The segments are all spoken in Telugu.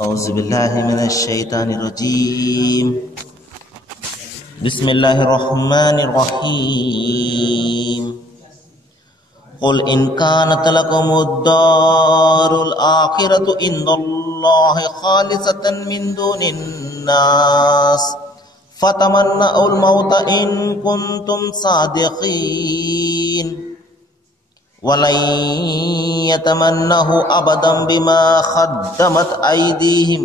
औज़ुबिल्लाहि मिनश्शैतानिर्रजीम बिस्मिल्लाहिर्रहमानिर्रहीम क़ुल इन कानत लकुमुद्दारुल आखिरतु इंदल्लाहि खालिसतन मिन दुनिन्नास फतमन्नउल मौत इन कुंतुम सादिक़ीन वलन यतमन्नहु अबदन बिमा क़द्दमत ऐदीहिम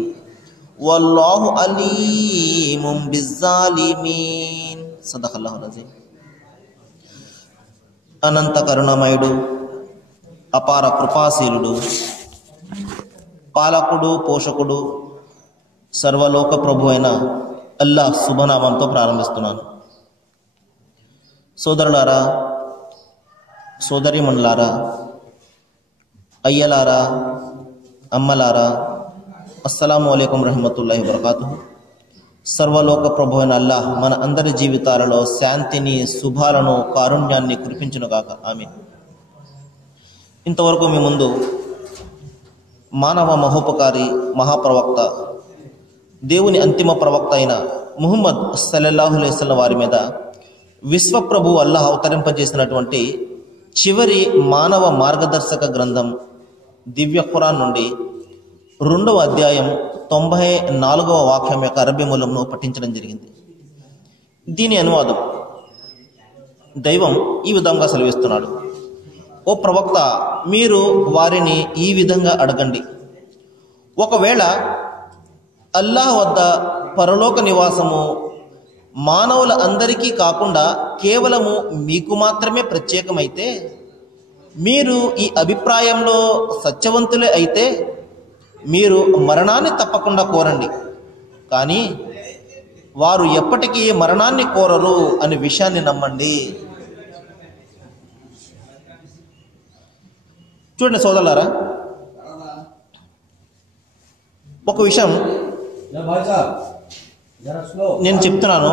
वल्लाहु अलीमुम बिज़्ज़ालिमीन। सदक़ल्लाहुल अज़ीम। అనంత కరుణమయుడు, అపార కృపాశీలుడు, పాలకుడు, పోషకుడు, సర్వలోక ప్రభు అయిన అల్లాహ్ శుభనామంతో ప్రారంభిస్తున్నాను. సోదరులారా, సోదరీమణులారా, అయ్యలారా, అమ్మలారా, అస్సలాము అలైకుం రహమతుల్లాహి వబరకాతుహు. సర్వలోక ప్రభు అయిన అల్లాహ్ మన అందరి జీవితాలలో శాంతిని, శుభాలను, కారుణ్యాన్ని కురిపించునుగాక. ఆమీన్. ఇంతవరకు మీ ముందు మానవ మహోపకారి, మహాప్రవక్త, దేవుని అంతిమ ప్రవక్త అయిన ముహమ్మద్ సల్లల్లాహు అలైహి వసల్లం వారి మీద విశ్వప్రభు అల్లాహ్ అవతరింపజేసినటువంటి చివరి మానవ మార్గదర్శక గ్రంథం దివ్య ఖురాన్ నుండి 2వ అధ్యాయం 94వ వాక్యం యొక్క అరబీ మూలంను పఠించడం జరిగింది. దీని అనువాదం, దైవం ఈ విధంగా సెలవిస్తున్నాడు: ఓ ప్రవక్త, మీరు వారిని ఈ విధంగా అడగండి, ఒకవేళ అల్లాహ్ వద్ద పరలోక నివాసము మానవుల అందరికీ కాకుండా కేవలము మీకు మాత్రమే ప్రత్యేకమైతే, మీరు ఈ అభిప్రాయంలో సత్యవంతులే అయితే మీరు మరణాన్ని తప్పకుండా కోరండి, కానీ వారు ఎప్పటికీ మరణాన్ని కోరరు అనే విషయాన్ని నమ్మండి. చూడండి సోదరులారా, ఒక విషయం నేను చెప్తున్నాను,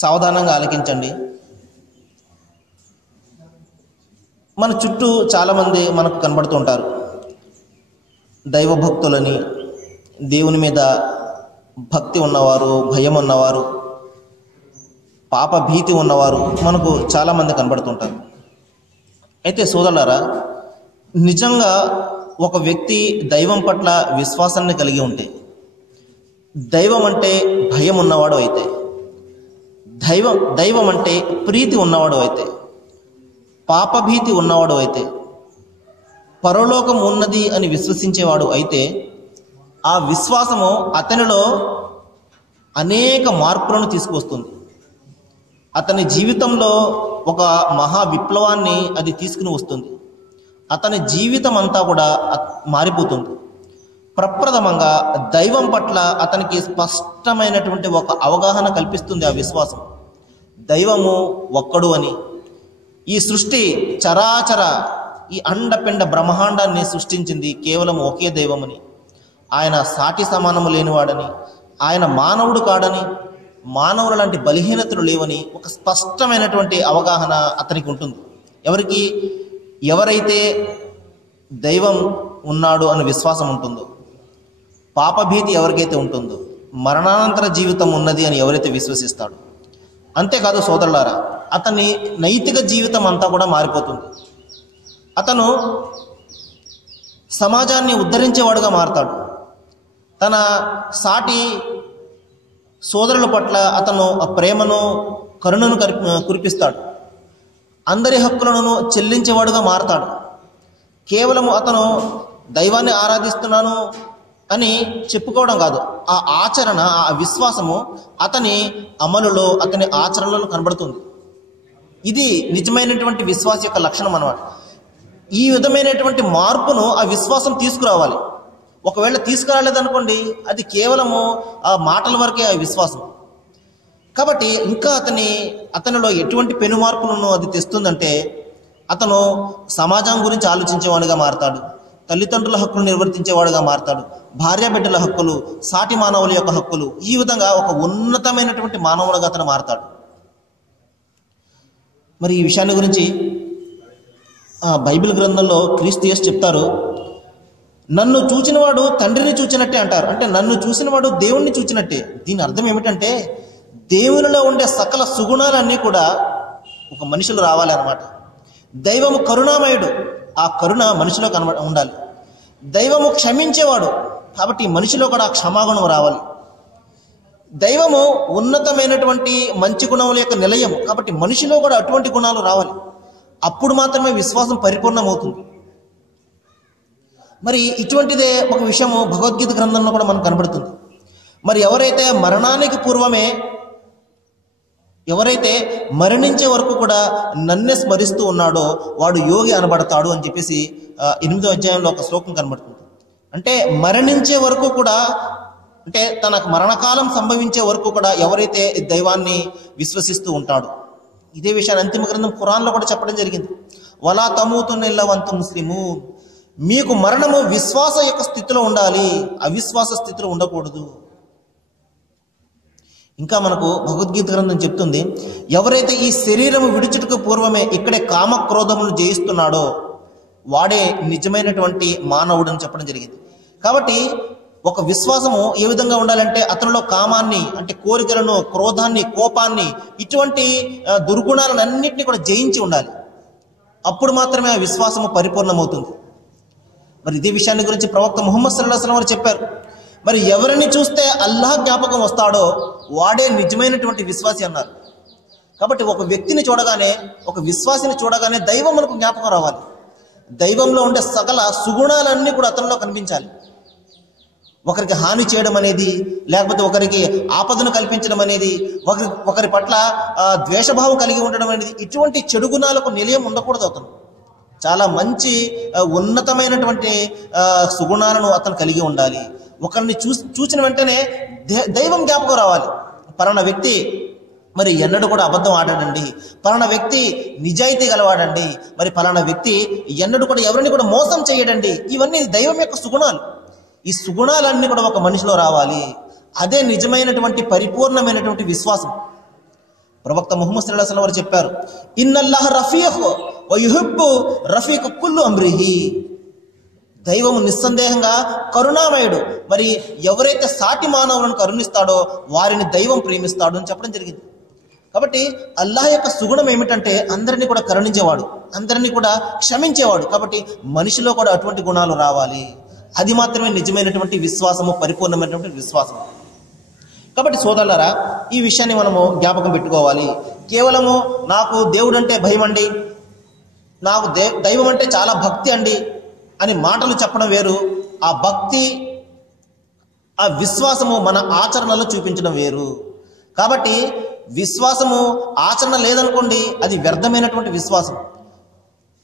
సావధానంగా ఆలకించండి. మన చుట్టూ చాలామంది మనకు కనబడుతూ ఉంటారు. దైవభక్తులని, దేవుని మీద భక్తి ఉన్నవారు, భయం ఉన్నవారు, పాప భీతి ఉన్నవారు మనకు చాలామంది కనబడుతుంటారు. అయితే సోదరులారా, నిజంగా ఒక వ్యక్తి దైవం పట్ల విశ్వాసాన్ని కలిగి ఉంటే, దైవం అంటే భయం ఉన్నవాడు అయితే, దైవం అంటే ప్రీతి ఉన్నవాడు అయితే, పాపభీతి ఉన్నవాడు అయితే, పరలోకం ఉన్నది అని విశ్వసించేవాడు అయితే, ఆ విశ్వాసము అతనిలో అనేక మార్పులను తీసుకువస్తుంది. అతని జీవితంలో ఒక మహా విప్లవాన్ని అది తీసుకుని వస్తుంది. అతని జీవితం అంతా కూడా మారిపోతుంది. ప్రప్రథమంగా దైవం పట్ల అతనికి స్పష్టమైనటువంటి ఒక అవగాహన కల్పిస్తుంది ఆ విశ్వాసం. దైవము ఒక్కడు అని, ఈ సృష్టి చరాచర ఈ అండపిండ బ్రహ్మాండాన్ని సృష్టించింది కేవలం ఒకే దైవమని, ఆయన సాటి సమానము లేనివాడని, ఆయన మానవుడు కాడని, మానవుల లాంటి బలహీనతలు లేవని ఒక స్పష్టమైనటువంటి అవగాహన అతనికి ఉంటుంది. ఎవరైతే దైవం ఉన్నాడు అనే విశ్వాసం ఉంటుందో, పాపభీతి ఎవరికైతే ఉంటుందో, మరణానంతర జీవితం ఉన్నది అని ఎవరైతే విశ్వసిస్తాడో, అంతేకాదు సోదరులారా, అతని నైతిక జీవితం అంతా కూడా మారిపోతుంది. అతను సమాజాన్ని ఉద్ధరించేవాడుగా మారతాడు. తన సాటి సోదరుల పట్ల అతను ఆ ప్రేమను, కరుణను కురిపిస్తాడు. అందరి హక్కులను చెల్లించేవాడుగా మారతాడు. కేవలము అతను దైవాన్ని ఆరాధిస్తున్నాను అని చెప్పుకోవడం కాదు, ఆ ఆచరణ, ఆ విశ్వాసము అతని అమలులో, అతని ఆచరణలో కనబడుతుంది. ఇది నిజమైనటువంటి విశ్వాస యొక్క లక్షణం అన్నమాట. ఈ విధమైనటువంటి మార్పును ఆ విశ్వాసం తీసుకురావాలి. ఒకవేళ తీసుకురాలేదనుకోండి, అది కేవలము ఆ మాటల వరకే ఆ విశ్వాసం. కాబట్టి ఇంకా అతనిలో ఎటువంటి పెను మార్పులను అది తెస్తుందంటే, అతను సమాజం గురించి ఆలోచించేవాడుగా మారతాడు, తల్లిదండ్రుల హక్కులు నిర్వర్తించేవాడుగా మారతాడు, భార్యాబిడ్డల హక్కులు, సాటి మానవుల యొక్క హక్కులు, ఈ విధంగా ఒక ఉన్నతమైనటువంటి మానవుడిగా అతను మారతాడు. మరి ఈ విషయాన్ని గురించి బైబిల్ గ్రంథంలో క్రీస్తు యేసు చెప్తారు, నన్ను చూచినవాడు తండ్రిని చూచినట్టే అంటారు. అంటే నన్ను చూసినవాడు దేవుణ్ణి చూచినట్టే. దీని అర్థం ఏమిటంటే దేవునిలో ఉండే సకల సుగుణాలన్నీ కూడా ఒక మనిషిలో రావాలి అన్నమాట. దైవము కరుణామయుడు, ఆ కరుణ మనిషిలో ఉండాలి. దైవము క్షమించేవాడు, కాబట్టి మనిషిలో కూడా ఆ క్షమాగుణం రావాలి. దైవము ఉన్నతమైనటువంటి మంచి గుణముల యొక్క నిలయం, కాబట్టి మనిషిలో కూడా అటువంటి గుణాలు రావాలి. అప్పుడు మాత్రమే విశ్వాసం పరిపూర్ణమవుతుంది. మరి ఇటువంటిదే ఒక విషయము భగవద్గీత గ్రంథంలో కూడా మనకు కనబడుతుంది. మరి ఎవరైతే మరణించే వరకు కూడా నన్నే స్మరిస్తూ ఉన్నాడో వాడు యోగి అనబడతాడు అని చెప్పేసి 8వ అధ్యాయంలో ఒక శ్లోకం కనబడుతుంది. అంటే మరణించే వరకు కూడా, అంటే తనకు మరణకాలం సంభవించే వరకు కూడా ఎవరైతే దైవాన్ని విశ్వసిస్తూ ఉంటాడో, ఇదే విషయాన్ని అంతిమ గ్రంథం ఖురాన్లో కూడా చెప్పడం జరిగింది. వలా తమూతున్న ఇల్ల వంతు ముస్లిము, మీకు మరణము విశ్వాస యొక్క స్థితిలో ఉండాలి, అవిశ్వాస స్థితిలో ఉండకూడదు. ఇంకా మనకు భగవద్గీత గ్రంథం చెప్తుంది, ఎవరైతే ఈ శరీరము విడిచుటకు పూర్వమే ఇక్కడే కామక్రోధమును జయిస్తున్నాడో వాడే నిజమైనటువంటి మానవుడు అని చెప్పడం జరిగింది. కాబట్టి ఒక విశ్వాసము ఏ విధంగా ఉండాలంటే అతనిలో కామాన్ని, అంటే కోరికలను, క్రోధాన్ని, కోపాన్ని, ఇటువంటి దుర్గుణాలను అన్నింటినీ కూడా జయించి ఉండాలి. అప్పుడు మాత్రమే ఆ విశ్వాసము పరిపూర్ణమవుతుంది. మరి ఇదే విషయాన్ని గురించి ప్రవక్త ముహమ్మద్ సల్లల్లాహు అలైహి వసల్లం వారు చెప్పారు. మరి ఎవరిని చూస్తే అల్లాహ్ జ్ఞాపకం వస్తాడో వాడే నిజమైనటువంటి విశ్వాసి అన్నారు. కాబట్టి ఒక వ్యక్తిని చూడగానే, ఒక విశ్వాసిని చూడగానే దైవం మనకు జ్ఞాపకం రావాలి. దైవంలో ఉండే సకల సుగుణాలన్నీ కూడా అతనిలో కనిపించాలి. ఒకరికి హాని చేయడం అనేది, లేకపోతే ఒకరికి ఆపదను కల్పించడం అనేది, ఒకరి పట్ల ద్వేషభావం కలిగి ఉండడం అనేది, ఇటువంటి చెడు గుణాలకు నిలయం ఉండకూడదు. అతను చాలా మంచి ఉన్నతమైనటువంటి సుగుణాలను అతను కలిగి ఉండాలి. ఒకరిని చూసిన వెంటనే దైవం జ్ఞాపకం రావాలి. పలానా వ్యక్తి మరి ఎన్నడూ కూడా అబద్ధం ఆడాడండి, పలానా వ్యక్తి నిజాయితీ గలవాడండి, మరి పలానా వ్యక్తి ఎన్నడూ కూడా ఎవరిని కూడా మోసం చేయడండి. ఇవన్నీ దైవం యొక్క సుగుణాలు. ఈ సుగుణాలన్నీ కూడా ఒక మనిషిలో రావాలి. అదే నిజమైనటువంటి పరిపూర్ణమైనటువంటి విశ్వాసం. ప్రవక్త ముహమ్మద్ సల్లల్లాహు అలైహి వసల్లం వారు చెప్పారు, ఇన్నల్లాహ రఫీఖ్ వ యుహిబ్బు రఫీఖ్ కుల్లు అమ్రిహి. దైవము నిస్సందేహంగా కరుణామయుడు, మరి ఎవరైతే సాటి మానవులను కరుణిస్తాడో వారిని దైవం ప్రేమిస్తాడు అని చెప్పడం జరిగింది. కాబట్టి అల్లాహ్ యొక్క సుగుణం ఏమిటంటే అందరినీ కూడా కరుణించేవాడు, అందరినీ కూడా క్షమించేవాడు. కాబట్టి మనిషిలో కూడా అటువంటి గుణాలు రావాలి. అది మాత్రమే నిజమైనటువంటి విశ్వాసము, పరిపూర్ణమైనటువంటి విశ్వాసం. కాబట్టి సోదరులారా, ఈ విషయాన్ని మనము జ్ఞాపకం పెట్టుకోవాలి. కేవలము నాకు దేవుడు అంటే భయం అండి, నాకు దైవం అంటే చాలా భక్తి అండి అని మాటలు చెప్పడం వేరు, ఆ భక్తి, ఆ విశ్వాసము మన ఆచరణలో చూపించడం వేరు. కాబట్టి విశ్వాసము ఆచరణ లేదనుకోండి, అది వ్యర్థమైనటువంటి విశ్వాసం.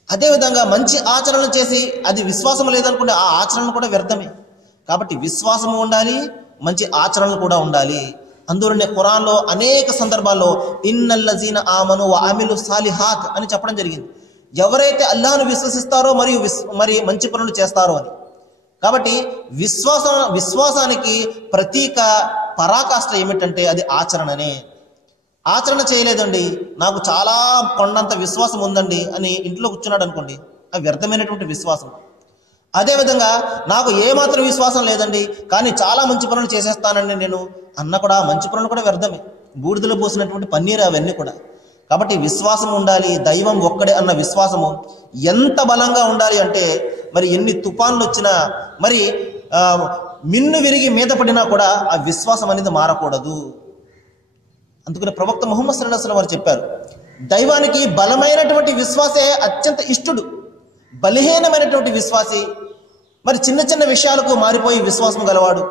అదేవిధంగా మంచి ఆచరణలు చేసి అది విశ్వాసం లేదనుకుంటే ఆ ఆచరణ కూడా వ్యర్థమే. కాబట్టి విశ్వాసము ఉండాలి, మంచి ఆచరణలు కూడా ఉండాలి. అందులోనే ఖురాన్లో అనేక సందర్భాల్లో ఇన్నల్లజీన ఆమను వ అమిలు సాలిహాత్ అని చెప్పడం జరిగింది. ఎవరైతే అల్లాహ్ను విశ్వసిస్తారో మరి మంచి పనులు చేస్తారో అని. కాబట్టి విశ్వాసానికి ప్రతీక పరాకాష్ట ఏమిటంటే అది ఆచరణనే. ఆచరణ చేయలేదండి, నాకు చాలా కొండంత విశ్వాసం ఉందండి అని ఇంట్లో కూర్చున్నాడు అనుకోండి, అది వ్యర్థమైనటువంటి విశ్వాసం. అదేవిధంగా నాకు ఏమాత్రం విశ్వాసం లేదండి కానీ చాలా మంచి పనులు చేసేస్తానండి నేను అన్న కూడా మంచి పనులు కూడా వ్యర్థమే, బూడిదలో పోసినటువంటి పన్నీరు అవన్నీ కూడా. కాబట్టి విశ్వాసం ఉండాలి, దైవం ఒక్కడే అన్న విశ్వాసము ఎంత బలంగా ఉండాలి అంటే మరి ఎన్ని తుఫాన్లు వచ్చినా, మరి మిన్ను విరిగి మీద పడినా కూడా ఆ విశ్వాసం అనేది మారకూడదు. అందుకని ప్రవక్త ముహమ్మద్ సల్లల్లాహు అలైహి వసల్లం వారు చెప్పారు, దైవానికి బలమైనటువంటి విశ్వాసే అత్యంత ఇష్టడు, బలహీనమైనటువంటి విశ్వాసి మరి చిన్న చిన్న విషయాలకు మారిపోయి విశ్వాసం గలవాడు,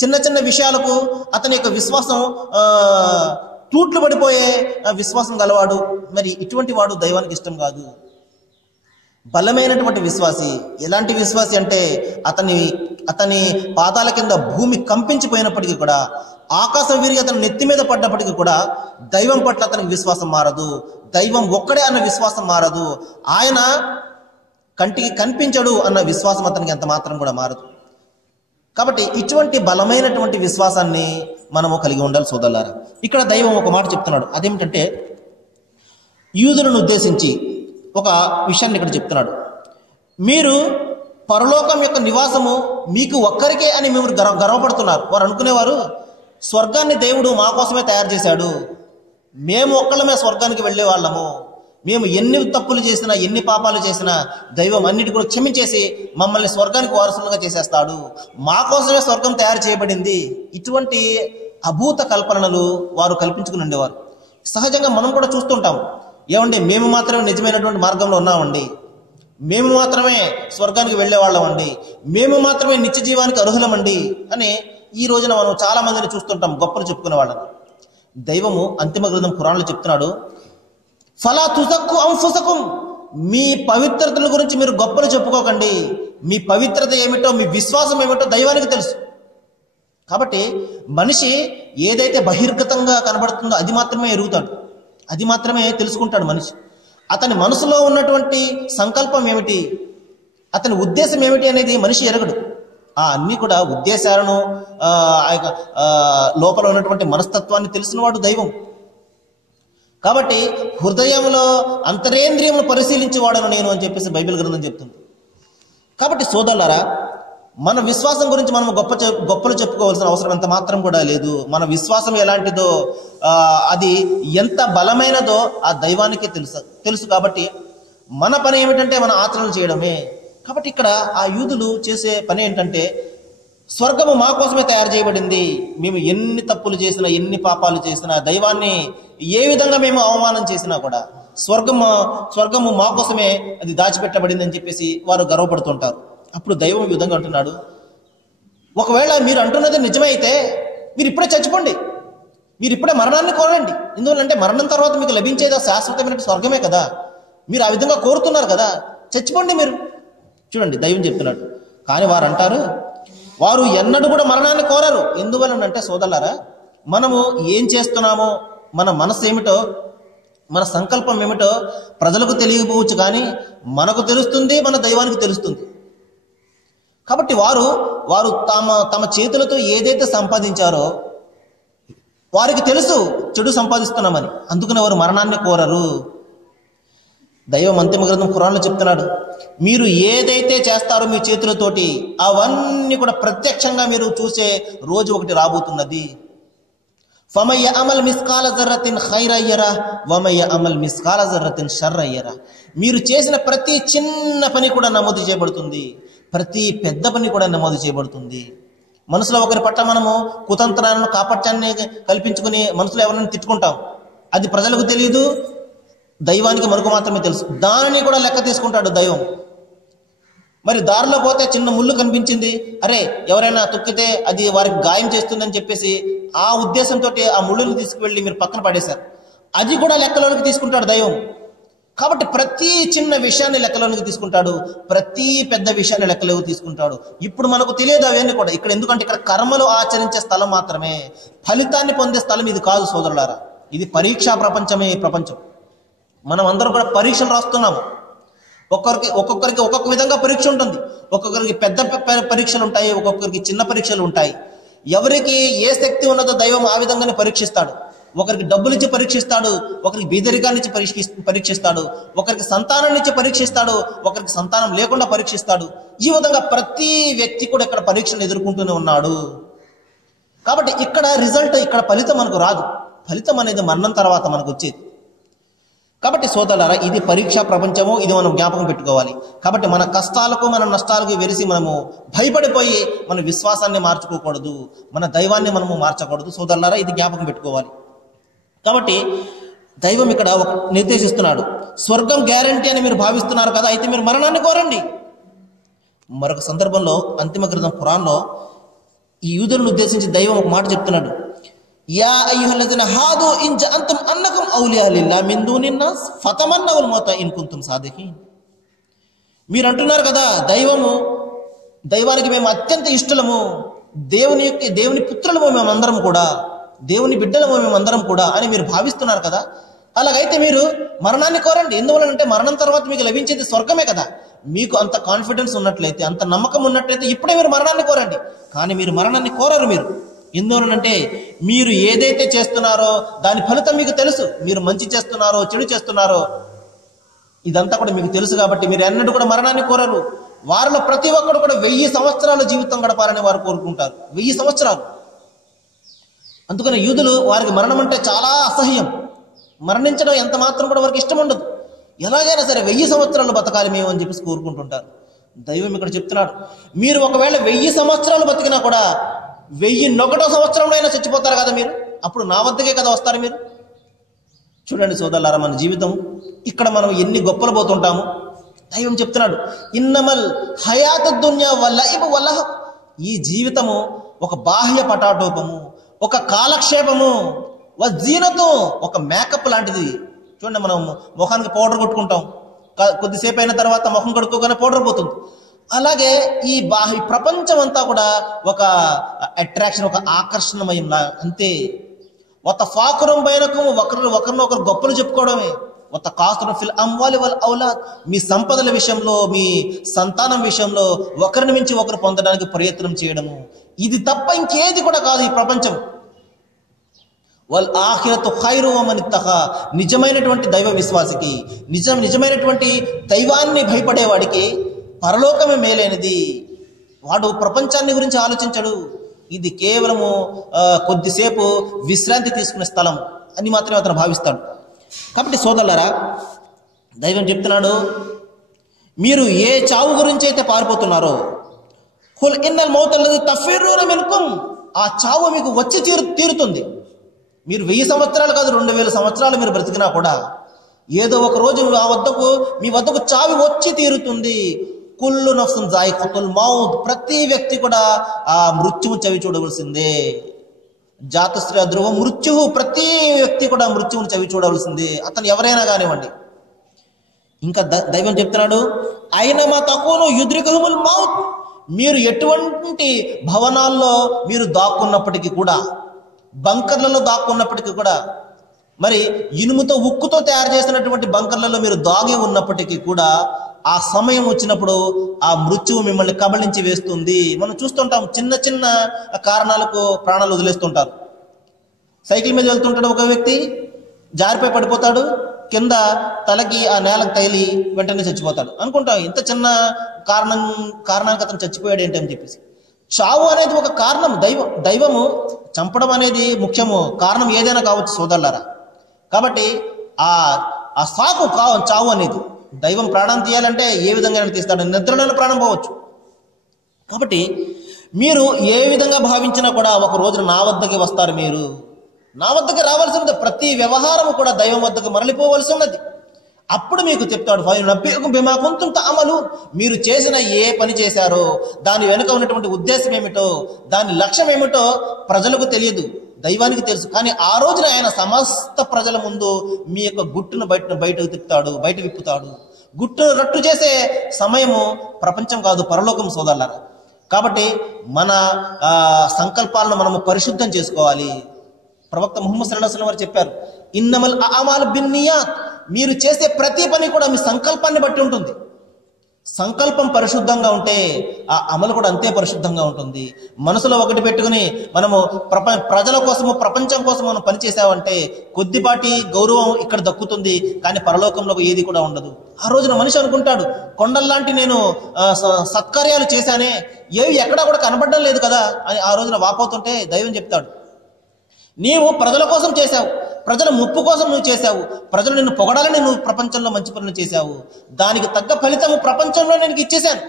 చిన్న చిన్న విషయాలకు అతని యొక్క విశ్వాసం తూట్లు పడిపోయే విశ్వాసం గలవాడు, మరి ఇటువంటి వాడు దైవానికి ఇష్టం కాదు. బలమైనటువంటి విశ్వాసి ఎలాంటి విశ్వాసి అంటే అతని పాదాల కింద భూమి కంపించిపోయినప్పటికీ కూడా, ఆకాశం విరిగి అతని నెత్తి మీద పడ్డప్పటికీ కూడా దైవం పట్ల అతనికి విశ్వాసం మారదు, దైవం ఒక్కడే అన్న విశ్వాసం మారదు, ఆయన కంటికి కనిపించడు అన్న విశ్వాసం అతనికి ఎంత మాత్రం కూడా మారదు. కాబట్టి ఇటువంటి బలమైనటువంటి విశ్వాసాన్ని మనము కలిగి ఉండాలి సోదరులారా. ఇక్కడ దైవం ఒక మాట చెప్తున్నాడు, అదేమిటంటే యూదులను ఉద్దేశించి ఒక విషయాన్ని ఇక్కడ చెప్తున్నాడు. మీరు పరలోకం యొక్క నివాసము మీకు ఒక్కరికే అని మేము గర్వపడుతున్నారు. వారు అనుకునేవారు, స్వర్గాన్ని దేవుడు మా కోసమే తయారు చేశాడు, మేము ఒక్కళ్ళమే స్వర్గానికి వెళ్ళే వాళ్ళము, మేము ఎన్ని తప్పులు చేసినా ఎన్ని పాపాలు చేసినా దైవం అన్నిటి కూడా క్షమించేసి మమ్మల్ని స్వర్గానికి వారసులుగా చేసేస్తాడు, మా కోసమే స్వర్గం తయారు చేయబడింది. ఇటువంటి అభూత కల్పనలు వారు కల్పించుకుని ఉండేవారు. సహజంగా మనం కూడా చూస్తుంటాం, ఏమండి మేము మాత్రమే నిజమైనటువంటి మార్గంలో ఉన్నామండి, మేము మాత్రమే స్వర్గానికి వెళ్ళే వాళ్ళమండి, మేము మాత్రమే నిత్య జీవానికి అర్హులమండి అని ఈ రోజున మనం చాలా మందిని చూస్తుంటాం గొప్పలు చెప్పుకునే వాళ్ళని. దైవము అంతిమ గ్రంథం ఖురాన్లో చెప్తున్నాడు, ఫలా తుజక్కు అంఫుసకుం, మీ పవిత్రతల గురించి మీరు గొప్పలు చెప్పుకోకండి, మీ పవిత్రత ఏమిటో మీ విశ్వాసం ఏమిటో దైవానికి తెలుసు. కాబట్టి మనిషి ఏదైతే బహిర్గతంగా కనబడుతుందో అది మాత్రమే ఎరుగుతాడు, అది మాత్రమే తెలుసుకుంటాడు మనిషి. అతని మనసులో ఉన్నటువంటి సంకల్పం ఏమిటి, అతని ఉద్దేశం ఏమిటి అనేది మనిషి ఎరగడు. అన్నీ కూడా ఉద్దేశాలను లోపల ఉన్నటువంటి మనస్తత్వాన్ని తెలిసినవాడు దైవం. కాబట్టి హృదయంలో అంతరేంద్రియమును పరిశీలించేవాడను నేను అని చెప్పేసి బైబిల్ గ్రంథం చెప్తుంది. కాబట్టి సోదరులారా, మన విశ్వాసం గురించి మనం గొప్పలు చెప్పుకోవాల్సిన అవసరం ఎంత మాత్రం కూడా లేదు. మన విశ్వాసం ఎలాంటిదో, అది ఎంత బలమైనదో ఆ దైవానికే తెలుసు. కాబట్టి మన పని ఏమిటంటే మన ఆచరణ చేయడమే. కాబట్టి ఇక్కడ ఆ యూదులు చేసే పని ఏంటంటే, స్వర్గము మా కోసమే తయారు చేయబడింది, మేము ఎన్ని తప్పులు చేసినా ఎన్ని పాపాలు చేసినా దైవాన్ని ఏ విధంగా మేము అవమానం చేసినా కూడా స్వర్గము మా కోసమే అది దాచిపెట్టబడింది అని చెప్పేసి వారు గర్వపడుతుంటారు. అప్పుడు దైవం ఈ విధంగా అంటున్నాడు, ఒకవేళ మీరు అంటున్నది నిజమైతే మీరు ఇప్పుడే చచ్చిపోండి, మీరు ఇప్పుడే మరణాన్ని కోరండి. ఎందువల్లంటే మరణం తర్వాత మీకు లభించేది శాశ్వతమైన స్వర్గమే కదా, మీరు ఆ విధంగా కోరుతున్నారు కదా, చచ్చిపోండి మీరు. చూడండి దైవం చెప్తున్నాడు. కానీ వారు అంటారు, వారు ఎన్నడూ కూడా మరణాన్ని కోరరు. ఎందువలనంటే సోదరులారా, మనము ఏం చేస్తున్నామో, మన మనసు ఏమిటో, మన సంకల్పం ఏమిటో ప్రజలకు తెలియకపోవచ్చు, కానీ మనకు తెలుస్తుంది, మన దైవానికి తెలుస్తుంది. కాబట్టి వారు తమ చేతులతో ఏదైతే సంపాదించారో వారికి తెలుసు చెడు సంపాదిస్తున్నామని, అందుకని వారు మరణాన్ని కోరరు. దైవం అంతిమ గ్రంథం ఖురాన్లో చెప్తున్నాడు, మీరు ఏదైతే చేస్తారో మీ చేతులతోటి అవన్నీ కూడా ప్రత్యక్షంగా మీరు చూసే రోజు ఒకటి రాబోతున్నది. ఫమయ్య అమల్ మిస్కాల జర్రతిన్ ఖైరయ్యరా వమయ్య అమల్ మిస్కాల జర్రతిన్ షర్రయ్యరా. మీరు చేసిన ప్రతి చిన్న పని కూడా నమోదు చేయబడుతుంది, ప్రతి పెద్ద పని కూడా నమోదు చేయబడుతుంది. మనసులో ఒకరి పట్ల మనము కుతంత్రాలను కాపట్యాన్ని కల్పించుకుని మనసులో ఎవరైనా తిట్టుకుంటాం, అది ప్రజలకు తెలియదు, దైవానికి మనకు మాత్రమే తెలుసు. దానిని కూడా లెక్క తీసుకుంటాడు దైవం. మరి దారిలో పోతే చిన్న ముళ్ళు కనిపించింది, అరే ఎవరైనా తొక్కితే అది వారికి గాయం చేస్తుందని చెప్పేసి ఆ ఉద్దేశంతో ఆ ముళ్ళుని తీసుకువెళ్ళి మీరు పక్కన పడేశారు, అది కూడా లెక్కలోనికి తీసుకుంటాడు దైవం. కాబట్టి ప్రతి చిన్న విషయాన్ని లెక్కలోనికి తీసుకుంటాడు, ప్రతి పెద్ద విషయాన్ని లెక్కలోకి తీసుకుంటాడు. ఇప్పుడు మనకు తెలియదు అవన్నీ కూడా ఇక్కడ, ఎందుకంటే ఇక్కడ కర్మలు ఆచరించే స్థలం మాత్రమే, ఫలితాన్ని పొందే స్థలం ఇది కాదు సోదరులారా. ఇది పరీక్షా ప్రపంచమే. ఈ ప్రపంచం మనం అందరం కూడా పరీక్షలు రాస్తున్నాము. ఒక్కొక్కరికి ఒక్కొక్క విధంగా పరీక్ష ఉంటుంది. ఒక్కొక్కరికి పెద్ద పరీక్షలు ఉంటాయి, ఒక్కొక్కరికి చిన్న పరీక్షలు ఉంటాయి. ఎవరికి ఏ శక్తి ఉన్నదో దైవం ఆ విధంగానే పరీక్షిస్తాడు. ఒకరికి డబ్బులు ఇచ్చి పరీక్షిస్తాడు, ఒకరికి బీదరికాన్ని ఇచ్చి పరీక్షిస్తాడు, ఒకరికి సంతానాన్ని ఇచ్చి పరీక్షిస్తాడు, ఒకరికి సంతానం లేకుండా పరీక్షిస్తాడు. ఈ విధంగా ప్రతి వ్యక్తి కూడా ఇక్కడ పరీక్షలు ఎదుర్కొంటూనే ఉన్నాడు. కాబట్టి ఇక్కడ రిజల్ట్, ఇక్కడ ఫలితం మనకు రాదు. ఫలితం అనేది మరణం తర్వాత మనకు వచ్చేది. కాబట్టి సోదరులారా, ఇది పరీక్షా ప్రపంచము, ఇది మనం జ్ఞాపకం పెట్టుకోవాలి. కాబట్టి మన కష్టాలకు మన నష్టాలకు వెరిసి మనము భయపడిపోయి మన విశ్వాసాన్ని మార్చుకోకూడదు, మన దైవాన్ని మనము మార్చకూడదు సోదరులారా, ఇది జ్ఞాపకం పెట్టుకోవాలి. కాబట్టి దైవం ఇక్కడ నిర్దేశిస్తున్నాడు, స్వర్గం గ్యారంటీ అని మీరు భావిస్తున్నారు కదా, అయితే మీరు మరణాన్ని కోరండి. మరొక సందర్భంలో అంతిమ గ్రంథం ఖురాన్లో ఈ యూదులను ఉద్దేశించి దైవం ఒక మాట చెప్తున్నాడు, యా అయ్యుహల్లజీన హాదు ఇన్ జఅంతుమ్ అన్నకుమ్ ఔలియా లిల్లాహి మిన్ దూనిన్ నాస్ ఫతమన్నవుల్ మౌత ఇన్ కుంతుమ్ సాదిఖీన్. మీరు అంటున్నారు కదా, దైవానికి మేము అత్యంత ఇష్టలము, దేవుని పుత్రులము మేమందరం కూడా, దేవుని బిడ్డలము మేమందరం కూడా అని మీరు భావిస్తున్నారు కదా, అలాగైతే మీరు మరణాన్ని కోరండి. ఎందువలనంటే మరణం తర్వాత మీకు లభించేది స్వర్గమే కదా. మీకు అంత కాన్ఫిడెన్స్ ఉన్నట్లయితే, అంత నమ్మకం ఉన్నట్లయితే ఇప్పుడే మీరు మరణాన్ని కోరండి. కానీ మీరు మరణాన్ని కోరరు. మీరు ఎందువలనంటే మీరు ఏదైతే చేస్తున్నారో దాని ఫలితం మీకు తెలుసు. మీరు మంచి చేస్తున్నారో చెడు చేస్తున్నారో ఇదంతా కూడా మీకు తెలుసు. కాబట్టి మీరు ఎన్నడూ కూడా మరణాన్ని కోరరు. వారిలో ప్రతి ఒక్కరు కూడా 1000 సంవత్సరాల జీవితం గడపాలని వారు కోరుకుంటారు. 1000 సంవత్సరాలు. అందుకని యూదులు వారికి మరణం అంటే చాలా అసహ్యం. మరణించడం ఎంత మాత్రం కూడా వారికి ఇష్టం ఉండదు. ఎలాగైనా సరే 1000 సంవత్సరాలు బతకాలి మేము అని చెప్పేసి కోరుకుంటుంటారు. దైవం ఇక్కడ చెప్తున్నాడు, మీరు ఒకవేళ 1000 సంవత్సరాలు బతికినా కూడా 1001వ సంవత్సరంలో అయినా చచ్చిపోతారు కదా మీరు, అప్పుడు నా వద్దకే కదా వస్తారు మీరు. చూడండి సోదరులారా, మన జీవితం ఇక్కడ మనం ఎన్ని గొప్పలు పోతుంటాము. దైవం చెప్తున్నాడు, ఇన్నమల్ హయాతు దున్యా వలైబు వలహ, ఈ జీవితము ఒక బాహ్య పటాటోపము, ఒక కాలక్షేపము, వజీనతు, ఒక మేకప్ లాంటిది. చూడండి, మనం ముఖానికి పౌడర్ కొట్టుకుంటాం, కొద్దిసేపు అయిన తర్వాత ముఖం కడుక్కోగానే పౌడర్ పోతుంది. అలాగే ఈ ప్రపంచం అంతా కూడా ఒక అట్రాక్షన్, ఒక ఆకర్షణమయం అంతే. ఒక ఫాకురం బైనకం, ఒకరినొకరు గొప్పలు చెప్పుకోవడమే. ఒక కాసురం ఫిల్ అమ్వాలి వల్ ఔలాద్, మీ సంపదల విషయంలో, మీ సంతానం విషయంలో ఒకరిని మించి ఒకరు పొందడానికి ప్రయత్నం చేయడము, ఇది తప్ప ఇంకేది కూడా కాదు ఈ ప్రపంచం. వల్ ఆఖిరతు ఖైరు వమనిత్తఖా, నిజమైనటువంటి దైవ విశ్వాసికి, నిజమైనటువంటి దైవాన్ని భయపడేవాడికి పరలోకమే మేలైనది. వాడు ప్రపంచాన్ని గురించి ఆలోచించడు. ఇది కేవలము కొద్దిసేపు విశ్రాంతి తీసుకునే స్థలం అని మాత్రమే అతను భావిస్తాడు. కాబట్టి సోదరులారా, దైవం చెప్తున్నాడు, మీరు ఏ చావు గురించి అయితే పారిపోతున్నారో, ఖుల్ ఇన్నల్ మౌతల్లది తఫిర్రూన మిన్కుం, ఆ చావు మీకు వచ్చి తీరుతుంది. మీరు 1000 సంవత్సరాలు కాదు, 2000 సంవత్సరాలు మీరు బ్రతికినా కూడా ఏదో ఒక రోజు మీ వద్దకు చావి వచ్చి తీరుతుంది. కుల్లు నఫ్సున్ జాయిఖతుల్ మౌత్, ప్రతి వ్యక్తి కూడా ఆ మృత్యువు చవి చూడవలసిందే. జాతశ్రీ ధ్రువ మృత్యువు, ప్రతి వ్యక్తి కూడా మృత్యువుని చవి చూడవలసిందే, అతను ఎవరైనా కానివ్వండి. ఇంకా దైవం చెప్తున్నాడు, అయినమా తకును యుద్రికుహుముల్ మౌత్, మీరు ఎటువంటి భవనాల్లో మీరు దాక్కున్నప్పటికీ కూడా, బంకర్లలో దాక్కున్నప్పటికీ కూడా, మరి ఇనుముతో ఉక్కుతో తయారు చేసినటువంటి బంకర్లలో మీరు దాగి ఉన్నప్పటికీ కూడా, ఆ సమయం వచ్చినప్పుడు ఆ మృత్యువు మిమ్మల్ని కబళించి వేస్తుంది. మనం చూస్తుంటాం, చిన్న చిన్న కారణాలకు ప్రాణాలు వదిలేస్తుంటారు. సైకిల్ మీద వెళ్తుంటాడు ఒక వ్యక్తి, జారిపై పడిపోతాడు, కింద తలకి ఆ నేలకు తగిలి వెంటనే చచ్చిపోతాడు. అనుకుంటాం, ఇంత చిన్న కారణానికి అతను చచ్చిపోయాడు ఏంటి అని చెప్పేసి. చావు అనేది ఒక కారణం. దైవము చంపడం అనేది ముఖ్యము, కారణం ఏదైనా కావచ్చు సోదరులారా. కాబట్టి ఆ సాకు చావు అనేది, దైవం ప్రాణం తీయాలంటే ఏ విధంగా తీస్తాడు, నిద్రలోనే ప్రాణం పోవచ్చు. కాబట్టి మీరు ఏ విధంగా భావించినా కూడా ఒక రోజున నా వద్దకి వస్తారు. మీరు నా వద్దకి రావాల్సి ఉంది. ప్రతి వ్యవహారము కూడా దైవం వద్దకు మరలిపోవలసి ఉన్నది. అప్పుడు మీకు చెప్తాడు, బిమా కుంతుం తఅమలూన్, మీరు చేసిన ఏ పని చేశారో దాని వెనుక ఉన్నటువంటి ఉద్దేశం ఏమిటో, దాని లక్ష్యం ఏమిటో ప్రజలకు తెలియదు, దైవానికి తెలుసు. కానీ ఆ రోజున ఆయన సమస్త ప్రజల ముందు మీ యొక్క గుట్టును బయట విప్పుతాడు. గుట్టును రట్టు చేసే సమయము ప్రపంచం కాదు, పరలోకం సోదరులారా. కాబట్టి మన సంకల్పాలను మనము పరిశుద్ధం చేసుకోవాలి. ప్రవక్త ముహమ్మద్ సల్లల్లాహు అలైహి వసల్లం వారు చెప్పారు, ఇన్నమల్ అమాలు బిన్నియాత్, మీరు చేసే ప్రతి పని కూడా మీ సంకల్పాన్ని బట్టి ఉంటుంది. సంకల్పం పరిశుద్ధంగా ఉంటే ఆ అమలు కూడా అంతే పరిశుద్ధంగా ఉంటుంది. మనసులో ఒకటి పెట్టుకుని మనము ప్రజల కోసము, ప్రపంచం కోసం మనం పనిచేసామంటే కొద్దిపాటి గౌరవం ఇక్కడ దక్కుతుంది, కానీ పరలోకంలో ఏది కూడా ఉండదు. ఆ రోజున మనిషి అనుకుంటాడు, కొండల్లాంటి నేను సత్కార్యాలు చేశానే, ఏవి ఎక్కడా కూడా కనబడడం లేదు కదా అని ఆ రోజున వాపోతుంటే దైవం చెప్తాడు, నీవు ప్రజల కోసం చేశావు, ప్రజల ముప్పు కోసం నువ్వు చేశావు, ప్రజలు నిన్ను పొగడాలని నువ్వు ప్రపంచంలో మంచి పనులు చేశావు, దానికి తగ్గ ఫలితము ప్రపంచంలో నేను ఇచ్చేశాను,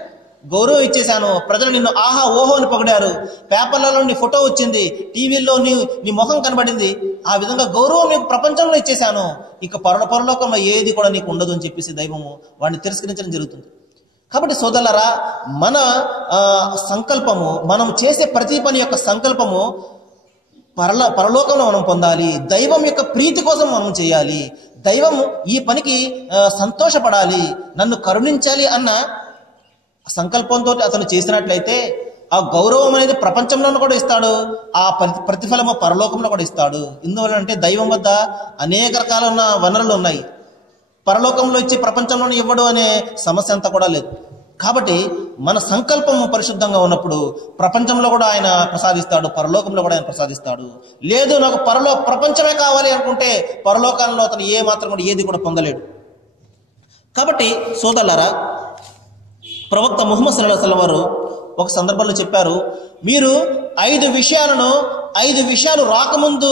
గౌరవం ఇచ్చేశాను. ప్రజలు నిన్ను ఆహా ఓహో అని పొగిడారు, పేపర్లలో నీ ఫోటో వచ్చింది, టీవీల్లో నీ ముఖం కనబడింది, ఆ విధంగా గౌరవం నీకు ప్రపంచంలో ఇచ్చేశాను, ఇక పరలోకంలో ఏది కూడా నీకు ఉండదు అని చెప్పేసి దైవము వాడిని తిరస్కరించడం జరుగుతుంది. కాబట్టి సోదరులారా, మన సంకల్పము, మనం చేసే ప్రతి పని యొక్క సంకల్పము పరలోకంలో మనం పొందాలి. దైవం యొక్క ప్రీతి కోసం మనం చేయాలి. దైవం ఈ పనికి సంతోషపడాలి, నన్ను కరుణించాలి అన్న సంకల్పంతో అతను చేసినట్లయితే ఆ గౌరవం అనేది ప్రపంచంలో కూడా ఇస్తాడు, ఆ ప్రతిఫలము పరలోకంలో కూడా ఇస్తాడు. ఎందువల్ల అంటే దైవం వద్ద అనేక రకాలైన వనరులు ఉన్నాయి. పరలోకంలో ఇచ్చి ప్రపంచంలోనే ఇవ్వడు అనే సమస్య అంతా కూడా లేదు. కాబట్టి మన సంకల్పము పరిశుద్ధంగా ఉన్నప్పుడు ప్రపంచంలో కూడా ఆయన ప్రసాదిస్తాడు, పరలోకంలో కూడా ఆయన ప్రసాదిస్తాడు. లేదు నాకు ప్రపంచమే కావాలి అనుకుంటే పరలోకంలో అతను ఏ మాత్రం కూడా ఏది కూడా పొందలేడు. కాబట్టి సోదరులారా, ప్రవక్త ముహమ్మద్ సల్లల్లాహు అలైహి వసల్లం వారు ఒక సందర్భంలో చెప్పారు, మీరు 5 విషయాలు రాకముందు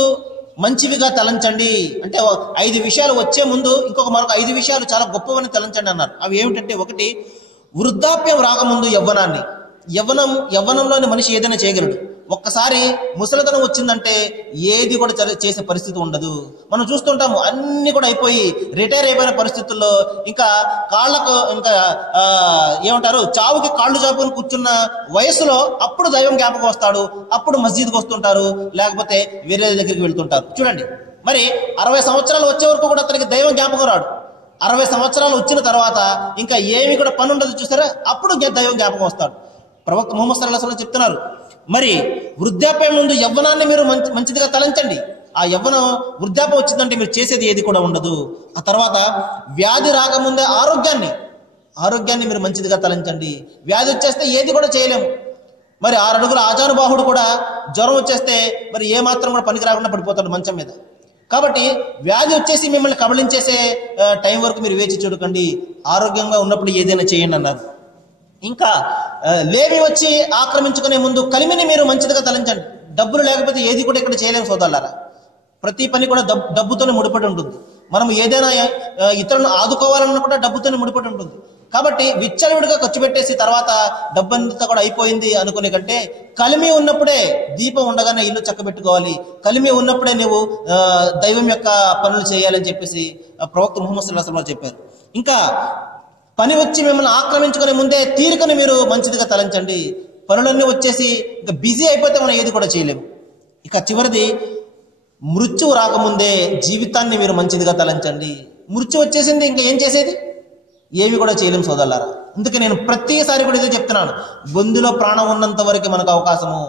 మంచివిగా తలంచండి. అంటే 5 విషయాలు వచ్చే ముందు మరొక 5 విషయాలు చాలా గొప్పవని తలంచండి అన్నారు. అవి ఏమిటంటే, 1 వృద్ధాప్యం రాకముందు యవ్వనాన్ని. యవ్వనంలోని మనిషి ఏదైనా చేయగలడు. ఒక్కసారి ముసలితనం వచ్చిందంటే ఏది కూడా చేసే పరిస్థితి ఉండదు. మనం చూస్తుంటాము, అన్ని కూడా అయిపోయి రిటైర్ అయిపోయిన పరిస్థితుల్లో ఇంకా కాళ్ళకు ఏమంటారు, చావుకి కాళ్ళు చాపుకొని కూర్చున్న వయసులో అప్పుడు దైవం జ్ఞాపకం వస్తాడు. అప్పుడు మస్జిద్కి వస్తుంటారు, లేకపోతే వేరే దగ్గరికి వెళ్తుంటారు. చూడండి, మరి 60 సంవత్సరాలు వచ్చే వరకు కూడా అతనికి దైవం జ్ఞాపకం రాడు. 60 సంవత్సరాలు వచ్చిన తర్వాత ఇంకా ఏమి కూడా పని ఉండదు, చూసారా, అప్పుడు దైవం జ్ఞాపకం వస్తాడు. ప్రవక్త ముహమ్మద్ సల్లల్లాహు అలైహి వసల్లం చెప్తున్నారు, మరి వృద్ధాప్యం ముందు యవ్వనాన్ని మీరు మంచిదిగా తలంచండి. ఆ యవ్వనం వృద్ధాప్యం వచ్చిందంటే మీరు చేసేది ఏది కూడా ఉండదు. ఆ తర్వాత వ్యాధి రాకముందే ఆరోగ్యాన్ని మీరు మంచిదిగా తలంచండి. వ్యాధి వచ్చేస్తే ఏది కూడా చేయలేము. మరి 6 అడుగుల ఆజానుబాహుడు కూడా జ్వరం వచ్చేస్తే మరి ఏమాత్రం కూడా పనికి రాకుండా పడిపోతాడు మంచం మీద. కాబట్టి వ్యాధి వచ్చేసి మిమ్మల్ని కబళించేసే టైం వరకు మీరు వేచి చూడకండి, ఆరోగ్యంగా ఉన్నప్పుడు ఏదైనా చేయండి అన్నారు. ఇంకా లేమి వచ్చి ఆక్రమించుకునే ముందు కలిమిని మీరు మంచిదిగా తలంచండి. డబ్బులు లేకపోతే ఏది కూడా ఇక్కడ చేయలేము సోదరులారా. ప్రతి పని కూడా డబ్బుతోనే ముడిపడి ఉంటుంది. మనం ఏదైనా ఇతరులను ఆదుకోవాలన్నా కూడా డబ్బుతోనే ముడిపడి ఉంటుంది. కాబట్టి విచ్చలవిడిగా ఖర్చు పెట్టేసి తర్వాత డబ్బంతా కూడా అయిపోయింది అనుకునే కంటే, కలిమి ఉన్నప్పుడే, దీపం ఉండగానే ఇల్లు చక్కబెట్టుకోవాలి, కలిమి ఉన్నప్పుడే నువ్వు దైవం యొక్క పనులు చేయాలని చెప్పేసి ప్రవక్త ముహమ్మద్ సల్లల్లాహు అలైహి వసల్లం చెప్పారు. ఇంకా పని వచ్చి మిమ్మల్ని ఆక్రమించుకునే ముందే తీరికను మీరు మంచిదిగా తలంచండి. పనులన్నీ వచ్చేసి ఇంకా బిజీ అయిపోతే మనం ఏది కూడా చేయలేము. ఇక చివరిది, మృత్యువు రాకముందే జీవితాన్ని మీరు మంచిదిగా తలంచండి. మృత్యు వచ్చేసింది, ఇంకా ఏం చేసేది? ఏమి కూడా చేయలేము సోదరులారా. అందుకే నేను ప్రతిసారి కూడా ఇదే చెప్తున్నాను, బొందులో ప్రాణం ఉన్నంత వరకు మనకు అవకాశము.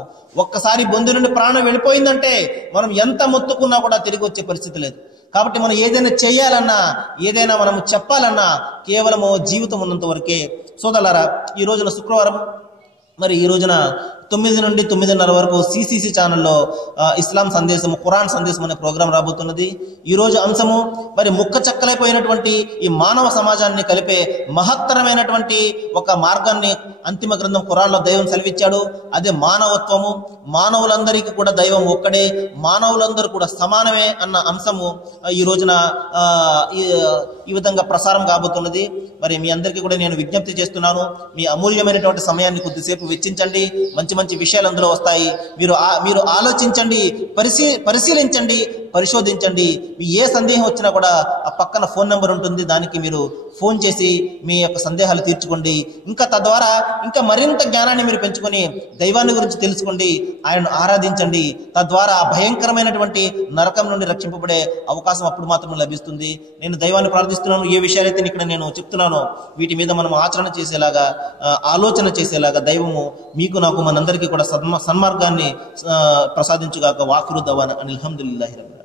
ఒక్కసారి బొందు నుండి ప్రాణం వెళ్ళిపోయిందంటే మనం ఎంత మొత్తుకున్నా కూడా తిరిగి వచ్చే పరిస్థితి లేదు. కాబట్టి మనం ఏదైనా చేయాలన్నా, ఏదైనా మనం చెప్పాలన్నా కేవలము జీవితం ఉన్నంత వరకే. సోదరులారా, ఈ రోజున శుక్రవారం, మరి ఈ రోజున 9 నుండి 9:30 వరకు సిసిసి ఛానల్లో ఇస్లాం సందేశము, ఖురాన్ సందేశం అనే ప్రోగ్రాం రాబోతున్నది. ఈ రోజు అంశము మరి ముక్క చక్కలైపోయినటువంటి ఈ మానవ సమాజాన్ని కలిపే మహత్తరమైనటువంటి ఒక మార్గాన్ని అంతిమ గ్రంథం ఖురాన్లో దైవం సెలవిచ్చాడు. అదే మానవత్వము. మానవులందరికీ కూడా దైవం ఒక్కడే, మానవులందరూ కూడా సమానమే అన్న అంశము ఈ రోజున ఈ విధంగా ప్రసారం కాబోతున్నది. మరి మీ అందరికీ కూడా నేను విజ్ఞప్తి చేస్తున్నాను, మీ అమూల్యమైనటువంటి సమయాన్ని కొద్దిసేపు వెచ్చించండి. మంచి మంచి విషయాలు అందులో వస్తాయి. మీరు ఆలోచించండి, పరిశీలించండి, పరిశోధించండి. మీ ఏ సందేహం వచ్చినా కూడా ఆ పక్కన ఫోన్ నెంబర్ ఉంటుంది, దానికి మీరు ఫోన్ చేసి మీ యొక్క సందేహాలు తీర్చుకోండి. ఇంకా తద్వారా ఇంకా మరింత జ్ఞానాన్ని మీరు పెంచుకొని దైవాన్ని గురించి తెలుసుకోండి, ఆయనను ఆరాధించండి. తద్వారా భయంకరమైనటువంటి నరకం నుండి రక్షింపబడే అవకాశం అప్పుడు మాత్రమే లభిస్తుంది. నేను దైవాన్ని ప్రార్థిస్తున్నాను, ఏ విషయాలైతే ఇక్కడ నేను చెప్తున్నానో వీటి మీద మనం ఆచరణ చేసేలాగా, ఆలోచన చేసేలాగా దైవము మీకు, నాకు, మనందరికీ కూడా సన్మార్గాన్ని ప్రసాదించుగాక. వాఖిరు దవానా అనిల్ హమ్దులిల్లాహి రబ్బిల్ ఆలమీన్.